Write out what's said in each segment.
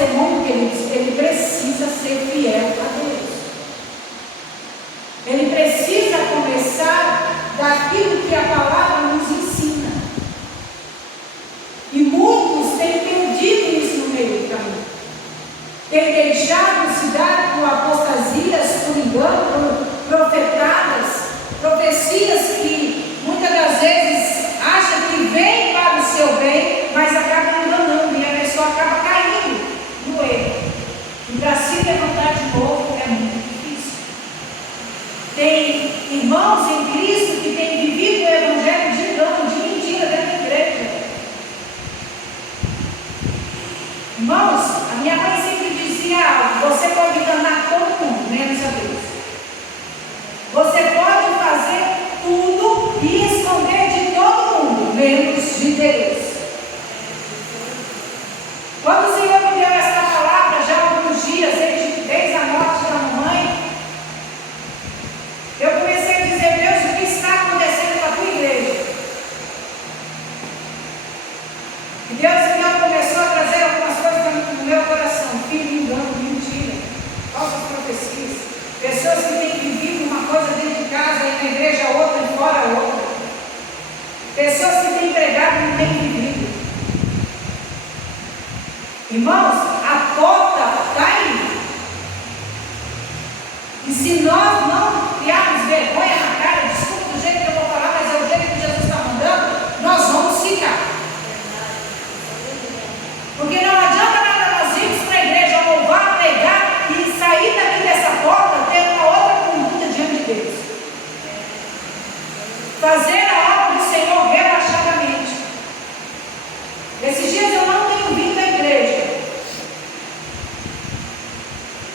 testemunho, queridos, ele precisa ser fiel a Deus. Ele precisa começar daquilo que a palavra nos ensina. E muitos têm perdido isso no meio do caminho. Têm deixado se dar por apostasias, por engano, por profetadas, profecias que muitas das vezes acham que vem para o seu bem, mas acabam enganando e a pessoa acaba caindo no erro. E para se levantar de novo é muito difícil. Tem irmãos em Cristo que têm vivido o evangelho de engano, de mentira dentro da igreja. Irmãos, a minha mãe sempre dizia algo: você pode enganar todo mundo, menos a Deus. Você pode fazer tudo e esconder de todo mundo, menos de Deus. Quando o Senhor me deu essa palavra, já há alguns dias, desde a morte da mamãe, eu comecei a dizer: Deus, o que está acontecendo com a tua igreja? E Deus então começou a trazer algumas coisas no meu coração: filho, engano, mentira, falsas profecias, pessoas que têm vivido uma coisa dentro de casa e na igreja outra e fora outra, pessoas que têm pregado e não têm vivido. Irmãos, a porta está aí. E se nós não criarmos vergonha na cara, desculpa do jeito que eu vou falar, mas é o jeito que Jesus está mandando, nós vamos ficar. Porque não adianta nada nós irmos para a igreja, louvar, pregar e sair daqui dessa porta tendo uma outra conduta diante de Deus. Fazer a obra do Senhor relaxadamente. Esses dias eu não tenho vindo à igreja.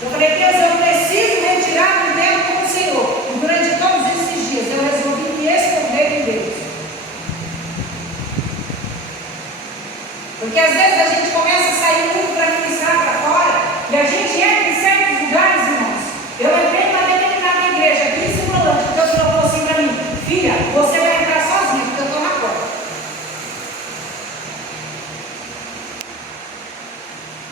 Eu falei: Deus, eu preciso retirar o tempo com o Senhor. E durante todos esses dias eu resolvi me esconder em Deus. Porque às vezes a gente começa a sair muito para ministrar para fora, e a gente entra em certos lugares, irmãos. Eu entrei para determinada igreja aqui em Simulante, porque o Senhor falou assim para mim: filha, você vai entrar sozinha, porque eu estou na porta.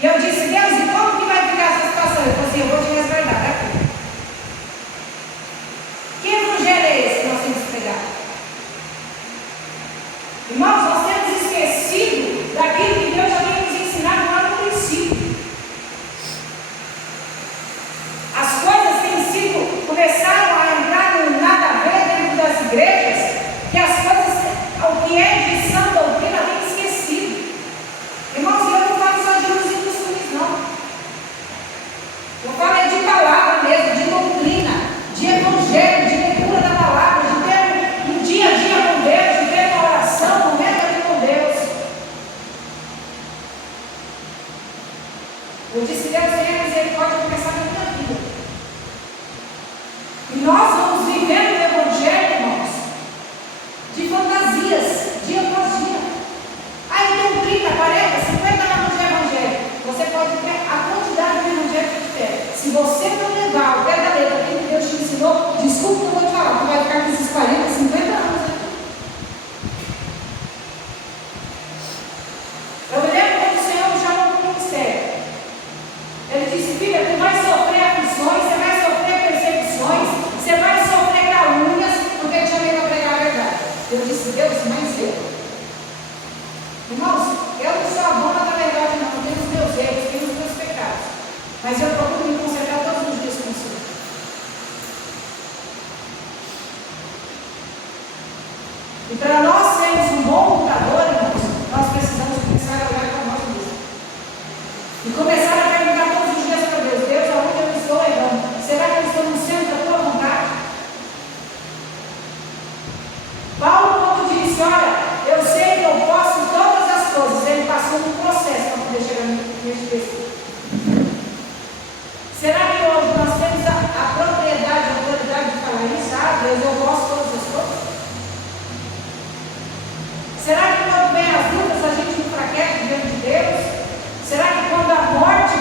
E eu disse: Deus, e como que vai ficar essa situação? Ele falou assim: eu vou te resguardar aqui. Que evangelho é esse que nós temos que pregar? Irmãos, nós temos esquecido daquilo que Deus já veio nos ensinar lá no princípio. As coisas começaram a entrar no nada a ver dentro das igrejas, que as coisas, o que é de sã doutrina, tem esquecido. Irmãos, eu não falo só de usos e costumes, não. Eu falo é de palavra mesmo, de doutrina, de evangelho, de leitura da palavra, de ter um dia a dia com Deus, de ter uma oração, um momento ali com Deus. Eu disse: Deus, tenha misericórdia de começar na minha vida. E nós vamos vivendo o evangelho, irmãos, de fantasias, dia após dia. Aí tem 30, 40, 50 anos de evangelho. Você pode ter a quantidade de evangelho que tiver. Se você não levar o pé da letra aquilo que Deus te ensinou, desculpa que eu vou te falar, tu vai ficar com esses 40, 50 anos aqui. Eu me lembro quando o Senhor me chamou para o ministério. Ele disse: filha, tu vai sofrer aflições, você vai sofrer perseguições, você vai sofrer calúnias, porque eu te chamei para pregar a verdade. Eu disse: Deus, mas eu. Irmãos, eu não sou a dona da verdade, não. Eu tenho os meus erros, tenho os meus pecados. Mas eu procuro me consertar todos os dias com o Senhor. E para nós sermos um bom lutador, irmãos, nós precisamos começar a olhar para nós mesmos. E começar a perguntar todos os dias para Deus: Deus, aonde eu estou errando? Será que eu estou no centro da tua vontade? Paulo, quando disse: olha, eu sei que eu posso todas as coisas, ele passou um processo para poder chegar neste versículo. Será que hoje nós temos a propriedade, a autoridade de falar isso? Ah, Deus, eu posso todas as coisas? Será que quando vem as lutas a gente enfraquece diante de Deus? Será que quando a morte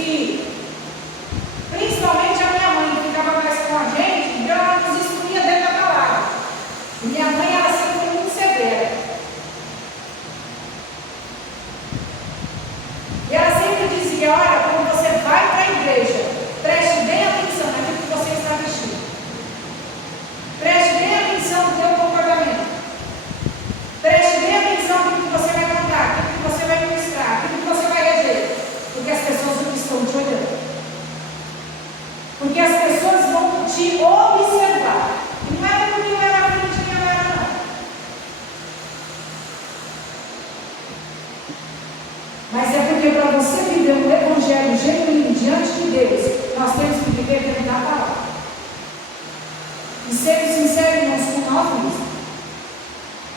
que, principalmente a minha mãe, que ficava mais com a gente, ela nos instruía dentro da palavra. Minha mãe, ela sempre foi muito severa. E ela sempre dizia: olha, quando você vai para a igreja, preste bem atenção naquilo que você está vestindo. Preste bem atenção no teu comportamento. Preste bem atenção naquilo que você vai cantar, naquilo que você vai ministrar, naquilo que você vai reger. Porque as pessoas não estão te olhando. Porque as pessoas vão te observar. E não é porque eu era frente e eu era não. Mas é porque para você viver um evangelho genuíno diante de Deus, nós temos que viver dentro da palavra. E ser sincero, irmãos, com nós mesmos.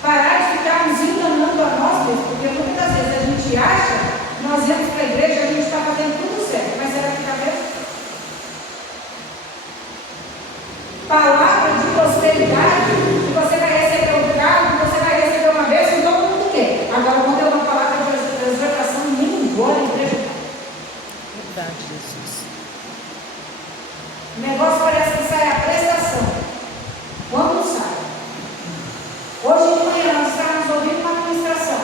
Parar de ficarmos enganando a nós mesmos, porque muitas vezes a gente acha que nós vamos para a igreja e a gente está fazendo tudo certo, mas será que está mesmo? Palavra de prosperidade, que você vai receber um carro, que você vai receber uma bênção, todo mundo quer. Agora, quando é uma palavra de exortação, ninguém gosta de igreja. Verdade, Jesus. O negócio parece que sai a prestação. Quando sai? Hoje de manhã nós estávamos ouvindo uma administração.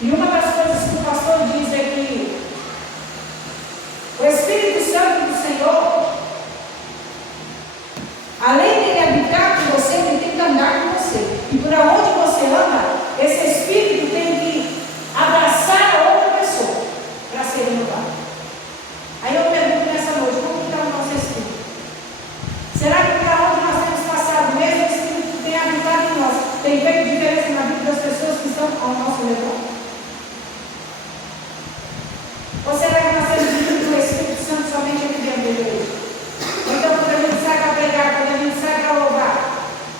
E uma das coisas que o pastor diz é que o Espírito Santo do Senhor, além de ele habitar com você, ele tem que andar com você. E por onde você anda, esse Espírito tem que abraçar a outra pessoa para ser renovado. Aí eu pergunto nessa noite, como está o nosso Espírito? Será que para onde nós temos passado, mesmo o Espírito que tem habitado em nós, tem feito diferença na vida das pessoas que estão ao nosso redor? Ou será que nós temos vivido o Espírito Santo somente aqui dentro da igreja? Então, quando a gente sai para pregar, quando a gente sai para louvar,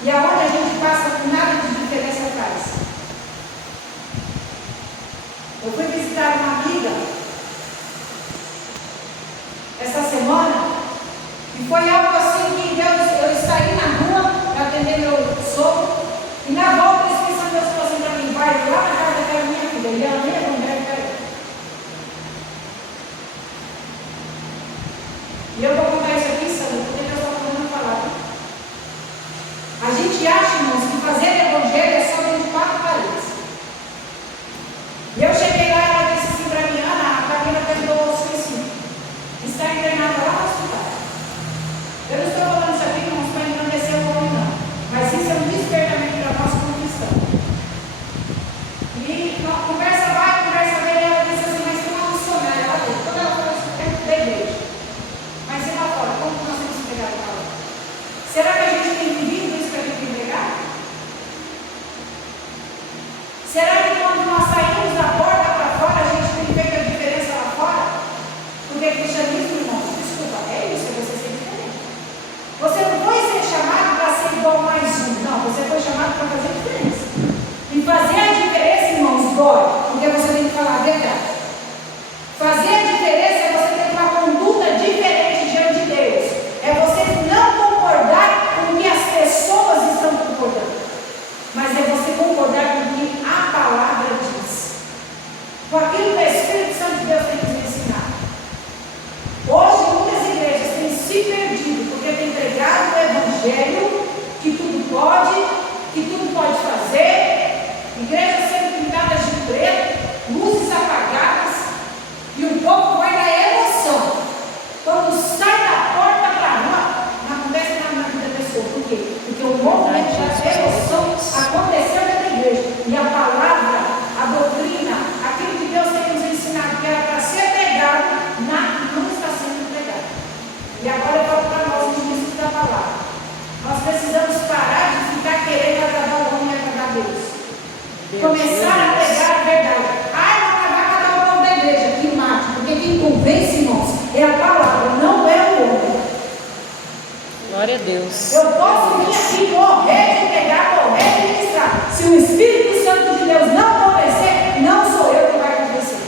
e aonde a gente passa, nada de diferença faz. Eu fui visitar uma amiga essa semana, e foi algo assim que eu saí na rua para atender meu sogro, e na volta o Espírito Santo Deus falou assim para mim: vai lá na casa daquela minha filha, e ela nem é evangélica. E eu vou contar isso aqui, Sandra, porque Deus está falando a palavra. A gente acha, irmãos, que fazer evangelho é só dentro de 4 paredes. E eu cheguei lá e ela disse assim para mim: Ana, a Camila tentou o suicídio. Está internada lá no hospital. Eu não estou falando isso aqui, irmãos, para engrandecer o homem, não. Mas isso é um despertamento para nós como cristãos. E conversa vai, conversa vem, ela disse assim: mas tem uma missionária lá dentro. Quando ela falou isso, é da igreja. Mas e lá fora, como nós temos que pegar a palavra? Será que a gente tem vivido isso que a gente tem pregado? Será que quando nós saímos da porta para fora, a gente tem feito a diferença lá fora? Porque cristianismo, irmãos, desculpa, é isso, é você ser diferente. Você não foi ser chamado para ser igual mais um, não, você foi chamado para fazer a diferença. E fazer a diferença, irmãos, dói, porque você tem que falar a verdade. Fazer a diferença é você ter uma conduta diferente diante de Deus. É você não concordar com o que as pessoas estão concordando, mas é você concordar com o que a palavra diz, com aquilo que o Espírito Santo de Deus tem que nos ensinar. Hoje muitas igrejas têm se perdido porque têm pregado o Evangelho, que tudo pode fazer, igrejas sendo pintadas de preto, luzes apagadas, e o povo vai na emoção. Quando sai da porta para a rua, não acontece nada na vida da pessoa. Por quê? Porque o movimento da emoção aconteceu dentro da igreja. E a palavra, a doutrina, aquilo que Deus tem nos ensinado, que era para ser pregado, não está sendo pregado. E agora eu falo para nós, os ministros da palavra. Nós precisamos parar de ficar querendo agradar o homem e agradar Deus. Começar a pregar a verdade. Ai, não vai agradar o povo da igreja, que mate. Porque quem convence, irmãos, é a palavra, não é o homem. Glória a Deus. Eu posso vir aqui morrer de pregar, morrer de ministrar. Se o Espírito Santo de Deus não convencer, não sou eu que vai convencer.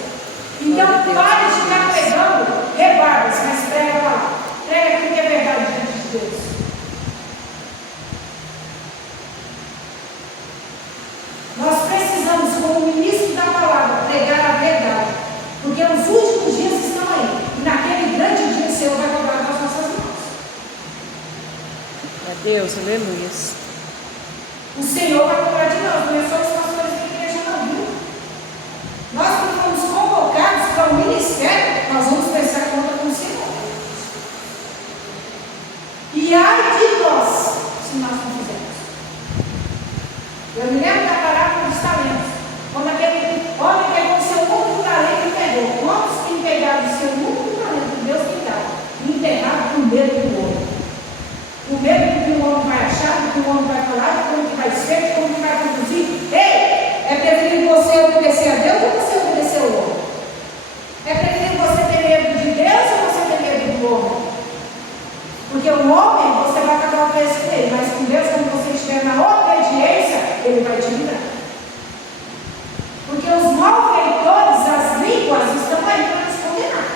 Então, pare de ficar pregando rebardas, mas prega a palavra. Prega aquilo que é verdade diante de Deus. Nós precisamos, como ministro da palavra, Então, os últimos dias estão aí. E naquele grande dia, o Senhor vai cobrar das nossas mãos. É Deus, aleluia. O Senhor vai cobrar de nós, não é só os pastores da igreja, não, viu? Nós que fomos convocados para o ministério, nós vamos prestar conta com o Senhor. E ai de nós, se nós não fizermos. Eu me lembro da parábola dos talentos. Quando aquele homem pegou o seu único talento e pegou. Quantos que pegaram o seu único talento que Deus tem dado? E enterraram com medo do homem. Com medo do que o homem vai achar, do que o homem vai falar, do que o homem vai ser, do que o homem vai conduzir. Ei, é preferível você obedecer a Deus ou você obedecer ao homem? É preferível você ter medo de Deus ou você ter medo do homem? Porque o homem, você vai acabar o preço dele, mas com Deus, quando você estiver na obediência, ele vai te livrar. Porque os malfeitores, as línguas, estão aí para nos condenar.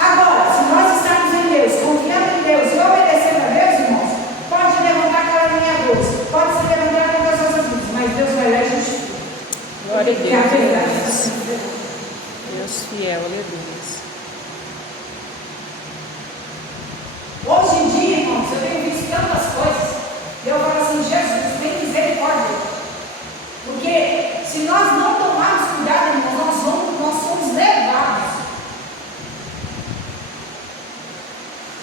Agora, se nós estamos em Deus, confiando em Deus e obedecendo a Deus, irmãos, pode levantar calúnia a Deus, pode se levantar contra as nossas vidas, mas Deus vai lá e justifica. Glória a Porque a verdade Deus. está sempre. Deus fiel, aleluia. Hoje em dia, irmãos, eu tenho visto tantas coisas, e eu falo assim, Jesus, tem misericórdia. Porque se nós não tomarmos cuidado, irmãos, nós somos levados.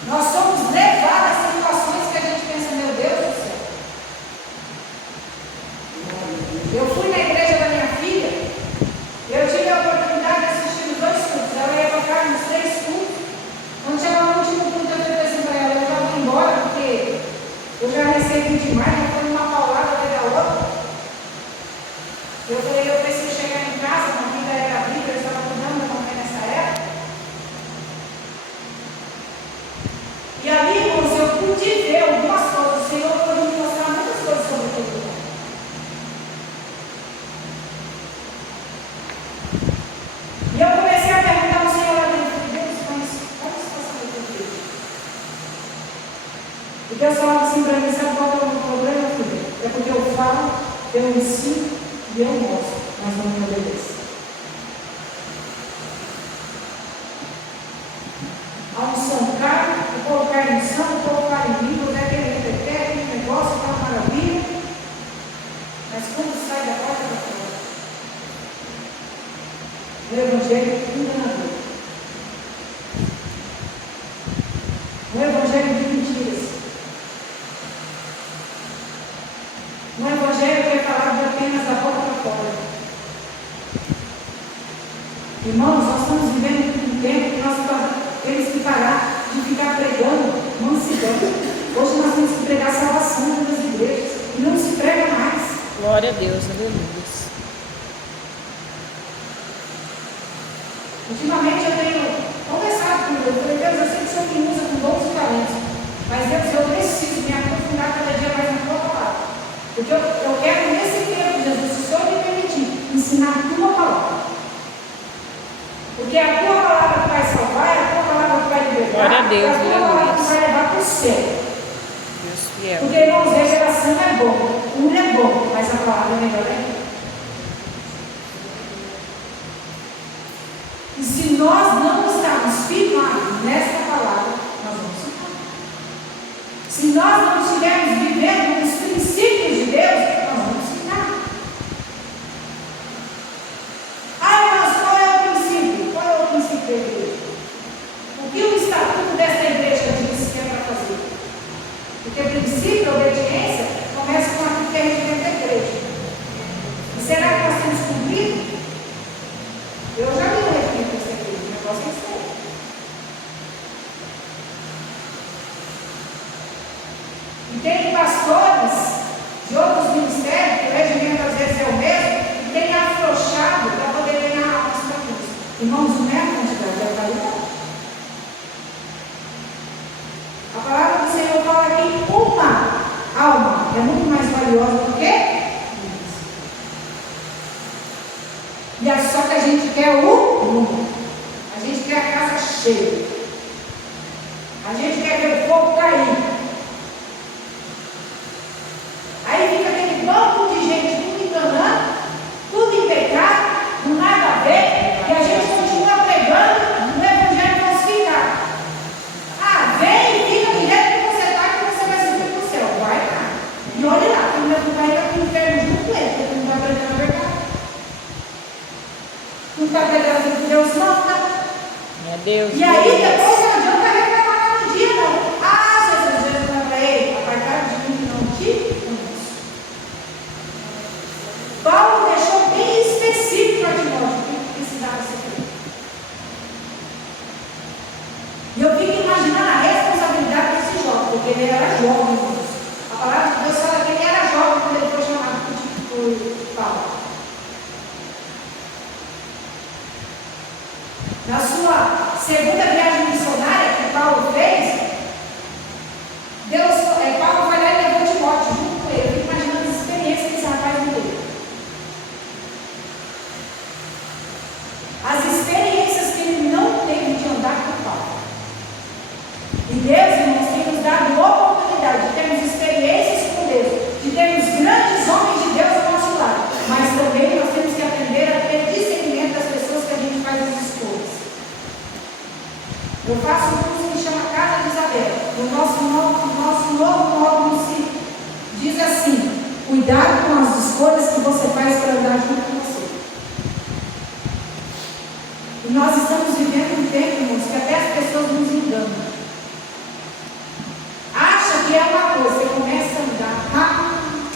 Nós somos levados a situações que a gente pensa, meu Deus do céu. Eu fui na igreja da minha filha, eu tive a oportunidade de assistir os 2 cultos, ela ia tocar nos 3 cultos. Quando chegou no último culto, eu falei assim para ela, eu já vou embora, porque eu já recebi demais, já foi uma paulada atrás da outra. Eu falei, eu preciso chegar em casa, a vida era viva, eu estava cuidando da mamãe nessa época. E ali, irmãos, eu pude ver algumas coisas, o Senhor foi me mostrar muitas coisas sobre aquilo. E eu comecei a perguntar ao Senhor lá dentro, Deus, mas como se fosse aquilo que eu fiz? E Deus falava assim para mim, sabe qual é o problema, filho? É porque eu falo, eu ensino e eu mostro, mas não me obedeço. A unção cai, o povo cai em unção, o povo cai em línguas, é aquele repetir, aquele negócio, aquela maravilha. Mas quando sai da porta da fora, o evangelho é enganador. Um evangelho de mentiras. Um evangelho que é falado apenas da boca para fora. Irmãos, nós estamos vivendo um tempo que nós temos que parar de ficar pregando mansidão. Hoje nós temos que pregar salvação nas igrejas. E não se prega mais. Glória a Deus, aleluia. Ultimamente eu tenho conversado com Deus. Eu falei, Deus, eu sei que o Senhor me usa com dons e talentos. Mas Deus, eu preciso me aprofundar cada dia mais na tua palavra. Porque eu quero nesse tempo, Jesus, se o Senhor me permitir, ensinar a tua palavra. Porque é a tua palavra que vai salvar, é a tua palavra que vai libertar, Glória a Deus, é a tua palavra que Deus. vai levar para o céu. Deus fiel. Porque, irmãos, revelação é bom, cura é bom, mas a palavra é melhor ainda. E se nós não estamos firmados nesta palavra, nós vamos ficar. Se nós não estivermos vivendo os princípios de Deus, nós vamos ficar. Ah, mas qual é o princípio? Qual é o princípio da igreja? O que o estatuto desta igreja diz que é para fazer? Porque o princípio da obediência começa com aquilo que a gente dentro da igreja. E será que nós temos cumprido? Eu já vi um exemplo dessa igreja, o negócio é sério. E tem pastores de outros ministérios, que o regimento às vezes é o mesmo, e tem afrouxado para poder ganhar almas para Cristo. Irmãos, não é a quantidade, é a qualidade. A palavra do Senhor fala que uma alma é muito mais valiosa do que e é só que a gente quer o mundo. A gente quer a casa cheia. A gente quer ver o fogo cair. Aí fica aquele banco de gente tudo enganando, tudo em pecado, não nada a ver, e a gente continua pregando. Deus. E aí depois não adianta reclamar no dia, não. Ah, Jesus não para ele, apartado de mim que não te conheço. Paulo deixou bem específico para Timóteo o que precisava ser feito. E eu fico imaginando a responsabilidade desse jovem, porque ele era jovem. A palavra de Deus fala que ele era jovem quando ele foi chamado por Paulo. Na sua segunda viagem missionária que Paulo fez, Paulo foi lá e levou Timóteo junto com ele. Eu fico imaginando as experiências que esse rapaz viveu. As experiências que ele não teve de andar com Paulo. E Deus, irmãos, tem nos dado oportunidade de termos experiências com Deus, de termos grandes homens de Deus ao nosso lado. Mas também nós temos que aprender a ter discernimento das pessoas que a gente faz as escolhas. Eu faço um curso que chama Casa de Isabel. No nosso novo módulo se diz assim: cuidado com as escolhas que você faz para andar junto com você. E nós estamos vivendo um tempo, irmãos, que até as pessoas nos enganam. Acha que é uma coisa, você começa a andar rápido,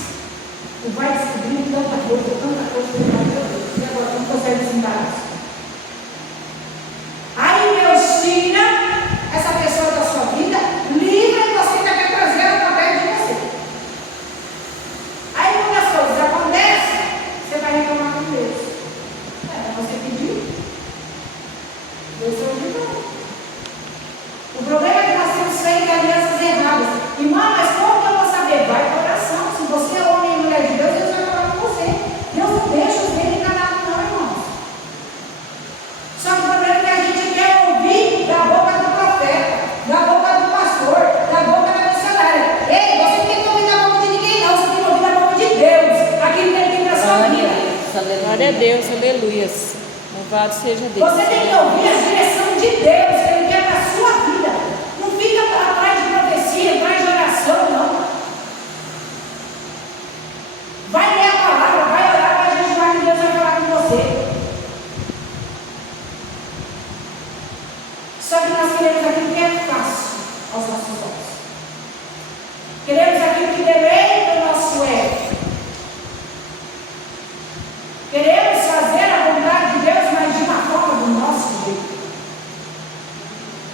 e vai descobrindo tanta coisa, meu Deus, e agora não consegue desembaraçar. Aí Deus tira essa pessoa da sua vida, livra e você ainda quer trazer ela para perto de você. Aí quando as coisas acontecem, você vai reclamar com Deus. Você pediu? Deus te ajudou. O problema é que nós temos feito alianças erradas. Irmã, mas como que eu vou saber? Vai para oração. Se você é homem e mulher de Deus, Deus vai falar com você. Deus não deixa os bem enganados, não, irmãos. Só que o problema é que a gente quer ouvir da boca do profeta, da boca do pastor, da boca da missionária. Ei, você não tem que ouvir da boca de ninguém, não. Você tem que ouvir da boca de Deus. Aquilo que ele tem para a sua vida. Glória a Deus, aleluia. Louvado seja Deus. Você tem que ouvir a direção de Deus que ele quer para a sua vida. Não fica atrás de profecia, atrás de oração, não. Vai ler a palavra, vai orar, vai jejuar que Deus vai falar com você. Só que nós queremos aquilo que é fácil aos nossos olhos. Queremos aquilo que deleita o nosso ego. Queremos fazer a vontade de Deus, mas de uma forma do nosso jeito.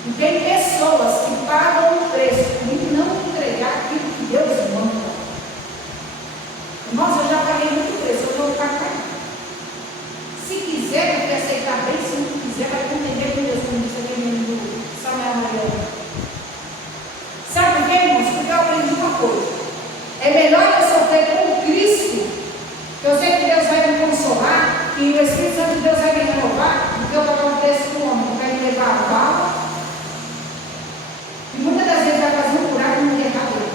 E tem pessoas que pagam o preço por não entregar aquilo que Deus manda. Irmãos, eu já paguei muito preço, eu vou ficar caindo. Se quiser, vai aceitar bem, se não quiser, vai entender com Deus, como disse aquele menino do Samuel Mariana. Sabe por quê, irmãos? Porque eu aprendi uma coisa. É melhor eu sofrer com Cristo, que eu sei que Deus vai me consolar, que o Espírito Santo de Deus vai me renovar, do que eu pagar um preço com o homem, que vai me levar a bala. E muitas das vezes vai fazer um buraco no errado.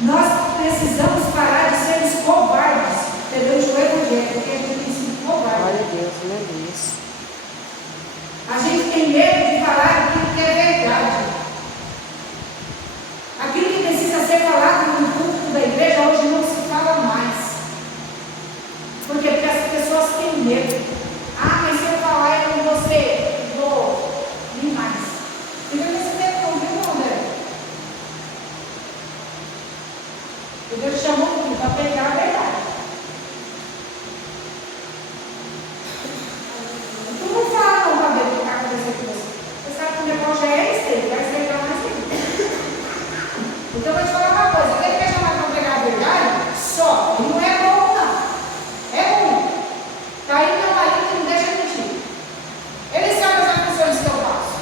Nós precisamos parar de sermos covardes perante o Evangelho, porque a gente tem sido covarde. Glória a Deus, aleluia. A gente tem medo de falar aquilo que é verdade. Aquilo que precisa ser falado no púlpito da igreja hoje não se fala mais. Por quê? Porque as pessoas têm medo. Ah, mas se eu falar eu não vou ser, vou nem mais. E vai ter medo não, viu, André? Deus chamou tudo para pegar a verdade. Tu não fala não para ver o que vai acontecer com você. Você sabe que o negócio já é estreito, vai estreitar mais ainda. Então eu vou te falar uma coisa, quem quer chamar para pegar a verdade, só, não é bom não. É ruim. Está aí meu marido que não deixa mentir. Ele sabe as aflições que eu faço.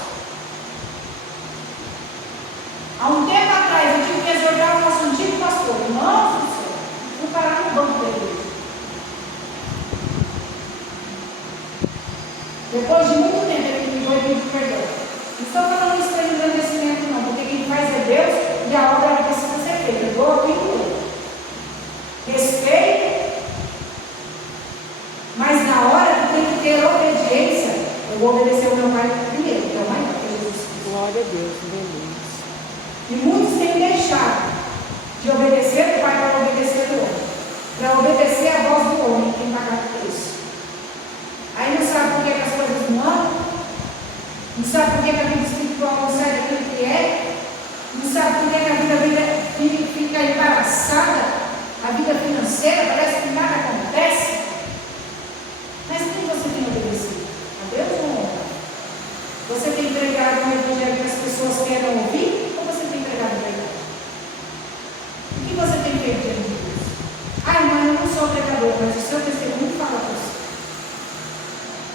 Há um tempo atrás eu tive que exortar o nosso antigo pastor. Nossa do céu, fui parar no banco dele. Depois de muito tempo ele me ligou e pediu perdão. Não estou falando isso para engrandecimento não, porque quem faz é Deus e a obra precisa ser feita. Eu dou a opinião. Respeito, mas na hora que tem que ter obediência, eu vou obedecer o meu pai primeiro, que é o maior, que é Jesus Cristo. Glória a Deus, aleluia. E muitos têm deixado de obedecer o pai para obedecer o homem, para obedecer a voz do homem, tem que pagar por isso. Aí não sabe por que as coisas sabe por que a vida espiritual não sai daquilo que é, não sabe por que a vida fica embaraçada, a vida financeira parece que nada acontece. Mas quem você tem obedecido? A Deus ou não? Você tem pregado um evangelho que as pessoas querem ouvir, ou você tem pregado a verdade? O que você tem feito diante de Deus? Ah, irmã, eu não sou pregador, mas o seu testemunho fala para você.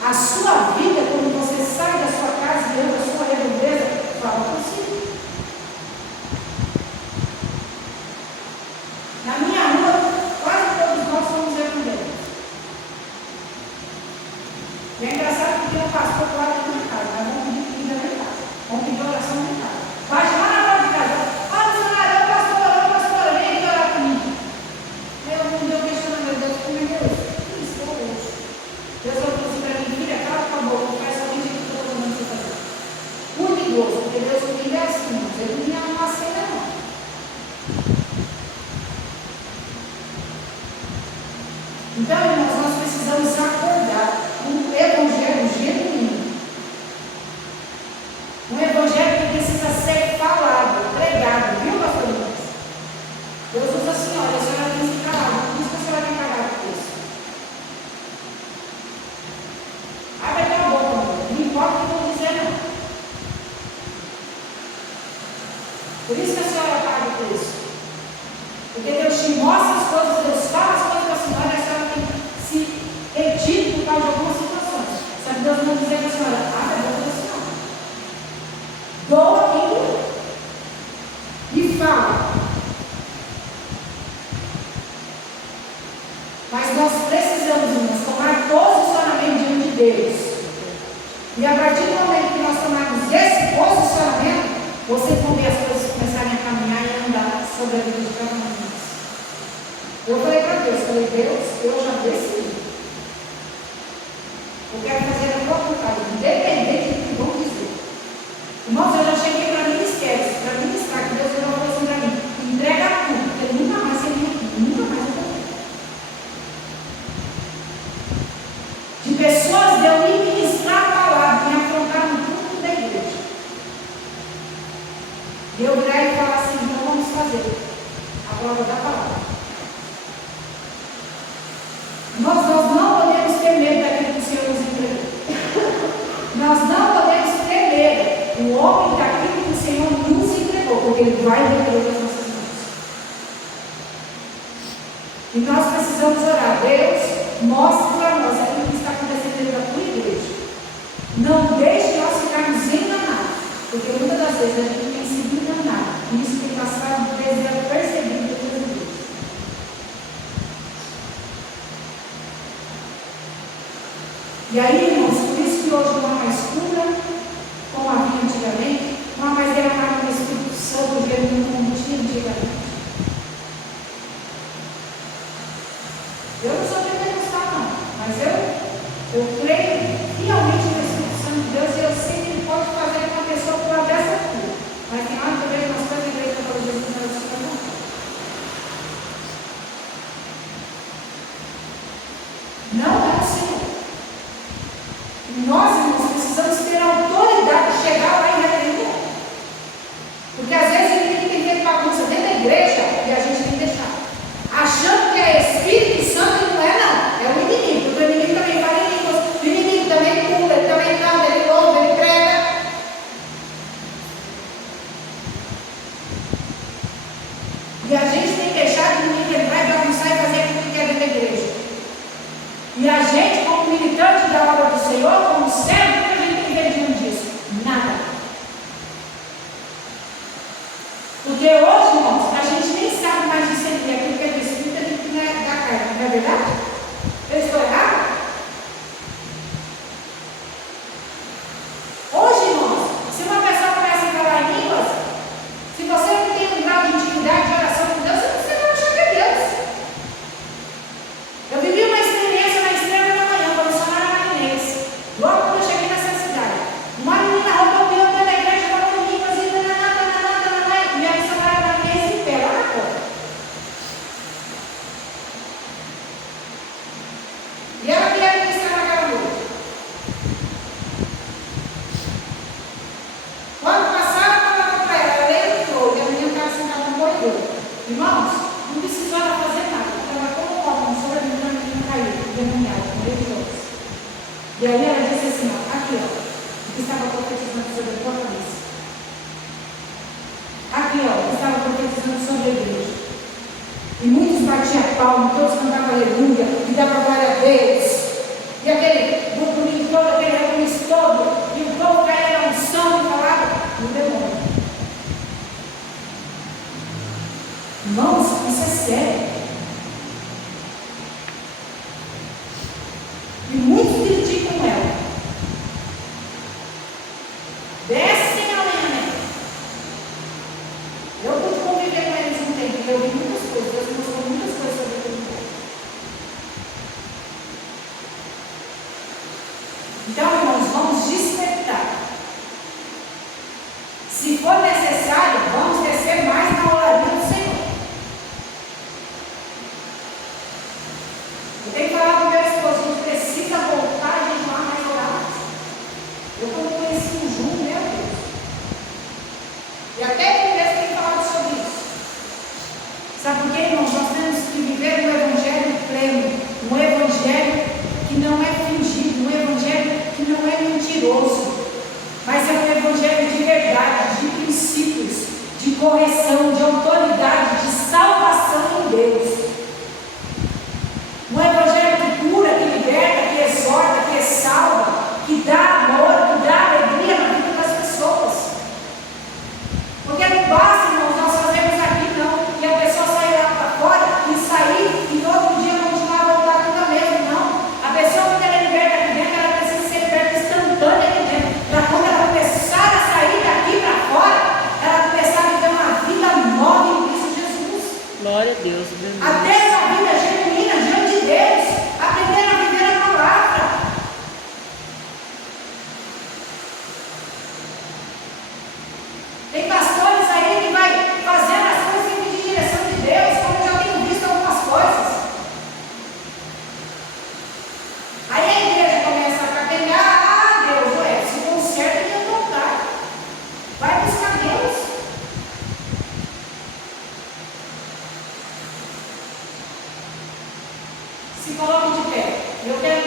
A sua vida, quando você sai da sua casa e anda a sua redondeza, fala por si. Na minha rua, quase todos nós somos evangélicos. E é engraçado porque tem um pastor lá dentro de casa, mas vamos pedir comida lá em casa, vamos pedir oração lá em casa. Vai lá na porta de casa, missionário, pastor, vem aqui orar comigo. Eu questiono, meu Deus, como é Deus? Que isso é hoje? Deus falou assim para mim, filha, cala a boca, não faz somente o que eu estou mandando você fazer. Curioso, porque Deus comigo é assim, ele não me amaceira não. Então, irmãos, nós precisamos acordar um evangelho genuíno. Um evangelho que precisa ser falado, pregado, viu, pastor Lucas? Deus usa assim, olha, a senhora tem que se calar, por isso que a senhora tem cagado com isso. Abre a tua boca, não importa o que eu vou dizer, não. Por isso que a senhora paga por isso. Porque Deus te mostra as coisas, Deus fala as coisas para a senhora, e a senhora tem que se retir por causa de algumas situações. Sabe, Deus não dizer para a senhora, abre a boca da senhora. Doa quem doa. E fala. Mas nós precisamos, irmãos, tomar posicionamento diante de Deus. E a partir do momento que nós tomarmos esse posicionamento, vocês vão ver as coisas começarem a caminhar e andar sobre a vida de cada um de nós. Eu falei para Deus, eu já decidi. Eu quero fazer a tua vontade, independente do que vão dizer. Irmãos, eu já cheguei para ministérios, para ministrar, que Deus falou assim para mim, entrega tudo, porque nunca mais você vem aqui, nunca mais eu vou. De pessoas de eu me ministrar a palavra, me afrontar no culto da igreja. E eu virar e falar assim, então vamos fazer a prova da palavra. Nós não podemos ter medo daquilo que o Senhor nos entregou. Nós não podemos ter medo do homem daquilo que o Senhor nos entregou, porque Ele vai recolher as nossas mãos. E nós precisamos orar. Deus, mostre para nós aquilo que está acontecendo dentro da tua igreja. Não deixe nós ficarmos enganados, porque muitas das vezes a gente tem sido enganado. E isso tem passado percebido depois de Deus. E aí, irmãos, por isso que hoje não há mais cura, como havia antigamente, não há mais derramado do Espírito Santo, como tinha antigamente. Eu não sou pentecostal, não, mas eu creio fielmente no Espírito Santo de Deus e eu sei que Ele pode fazer com a pessoa por uma dessa cura. Mas tem hora que eu vejo umas coisas da igreja para Jesus não é não. Não é o Senhor. Nós, irmãos, precisamos ter a autoridade de chegar lá e repreender. Porque às vezes o inimigo tem feito bagunça dentro da igreja e a gente tem que deixar. Achando que é Espírito Santo e não é, não. É o inimigo. Porque o inimigo também fala em línguas. endemoniada, maravilhosa. E aí ela disse assim, ó, aqui ó, que estava profetizando sobre a tua cabeça. Aqui ó, que estava profetizando sobre a igreja. E muitos batiam palma, todos cantavam aleluia, e davam glória a Deus. E aquele burburinho todo, aquele rebuliço todo, e o povo caía na unção e falava no demônio. Irmãos, isso é sério. E muitos criticam ela. Descem a lenha nela. Eu pude conviver com eles um tempo, e eu vi muitas coisas, Deus me mostrou muitas coisas sobre aquele povo. Então, irmãos, vamos despertar. Se for necessário, vamos descer mais na oração do Senhor. Eu tenho que falar para o meu esposo, a gente precisa voltar a jejuar mais orar. Eu quando conheci o Júnior, meu Deus. E até ele mesmo tem falado sobre isso. Sabe por quê, irmãos? Nós temos que viver um evangelho pleno, um evangelho que não é fingido, um evangelho que não é mentiroso, mas é um evangelho de verdade, de princípios, de correção, de autoridade, de salvação em Deus. Um evangelho que cura, que liberta, que exorta, que salva, que dá amor, que dá alegria na vida das pessoas. Porque não basta, irmãos, nós fazemos aqui não, e a pessoa sair lá para fora e sair e no outro dia continuar a voltar tudo a mesmo, não. A pessoa quando ela é liberta aqui dentro, ela precisa ser liberta instantânea aqui dentro. Para quando ela começar a sair daqui para fora, ela começar a viver uma vida nova em Cristo Jesus. Glória a Deus. Até uma vida genuína diante de Deus, aprender a viver a palavra. Tem pastores aí que vai fazendo as coisas sem pedir direção de Deus, como eu já tenho visto algumas coisas. Aí a igreja começa a capengar, Deus, ué, se conserta e eu voltar. Vai buscar Deus. Se coloque de pé. Eu quero